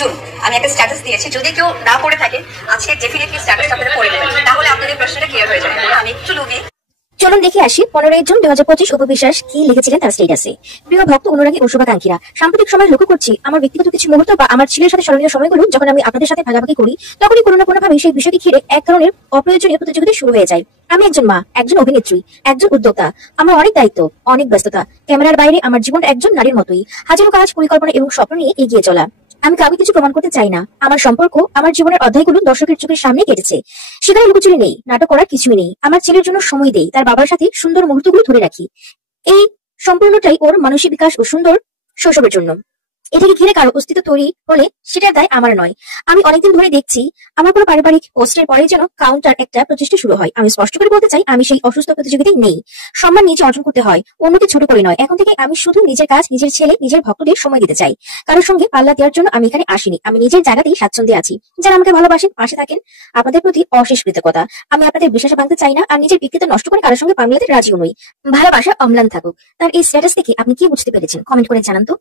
June আমি একটা status দিয়েছি, যদি কেউ না পড়ে থাকে আজকে ডেফিনেটলি স্ট্যাটাসটা আপনারা পড়ে নেবেন, তাহলে আপনাদের প্রশ্নটা ক্লিয়ার হয়ে যাবে। আমি একটু লুবি। চলুন দেখে আসি 15 জুন 2025 উপবিশ্বাস কি লিখেছিলেন তার স্টেটাসে। প্রিয় ভক্ত, অনুরাগী ও শুভাকাঙ্ক্ষীরা, সাম্প্রতিক সময় লক্ষ্য করছি আমার ব্যক্তিগত কিছু মুহূর্ত বা আমার ছেলের সাথে স্মরণীয় সময়গুলো যখন আমি আপনাদের সাথে ভাগাভাগি করি, তখনই কোনো না কোনো ভাবে সেই বিষয়টি ঘিরে এক ধরনের অপ্রয়োজনীয় প্রতিযোগিতা শুরু হয়ে যায়। আমি একজন মা, একজন অভিনেত্রী, একজন উদ্যোক্তা। আমার অনেক দায়িত্ব, অনেক ব্যস্ততা। ক্যামেরার বাইরে আমার জীবন একজন নারীর মতোই, হাজারো কাজ, পরিকল্পনা এবং স্বপ্ন নিয়ে এগিয়ে চলা। আমি কাউকে কিছু প্রমাণ করতে চাই না। আমার সম্পর্ক, আমার জীবনের অধ্যায়গুলো দর্শকের চোখের সামনে কেটেছে। সেখানে লুকোচুরি নেই, নাটক করার কিছুই নেই। আমার ছেলের জন্য সময় দেই, তার বাবার সাথে সুন্দর মুহূর্তগুলো ধরে রাখি। এই সম্পূর্ণটাই ওর মানসিক বিকাশ ও সুন্দর শৈশবের জন্য। এটাকে ঘিরে কারো অস্তিত্ব তৈরি হলে সেটার দায় আমার নয়। আমি অনেকদিন ধরে দেখছি আমার কোনো পারিবারিক পোস্টের পরে যেন কাউন্টার একটা প্রচেষ্টা শুরু হয়। আমি স্পষ্ট করে বলতে চাই, আমি সেই অসুস্থ প্রতিযোগিতায় নেই। সম্মান নিজে অর্জন করতে হয়, অন্যকে ছোট করে নয়। এখন থেকে আমি শুধু নিজের কাজ, নিজের ছেলে, নিজের ভক্তদের সময় দিতে চাই। কারোর সঙ্গে পাল্লা দেওয়ার জন্য আমি এখানে আসিনি। আমি নিজের জায়গাতেই স্বাচ্ছন্দ্যে আছি। যারা আমাকে ভালোবাসেন, পাশে থাকেন, আপনাদের প্রতি অশেষ কৃতজ্ঞতা। আমি আপনাদের বিশ্বাস ভাঙতে চাই না, আর নিজের ব্যক্তিত্ব নষ্ট করে কারোর সঙ্গে পাল্লা দিতে রাজিও নই। ভালোবাসা অম্লান থাকুক। তার এই স্ট্যাটাস থেকে আপনি কি বুঝতে পেরেছেন কমেন্ট করে জানান তো।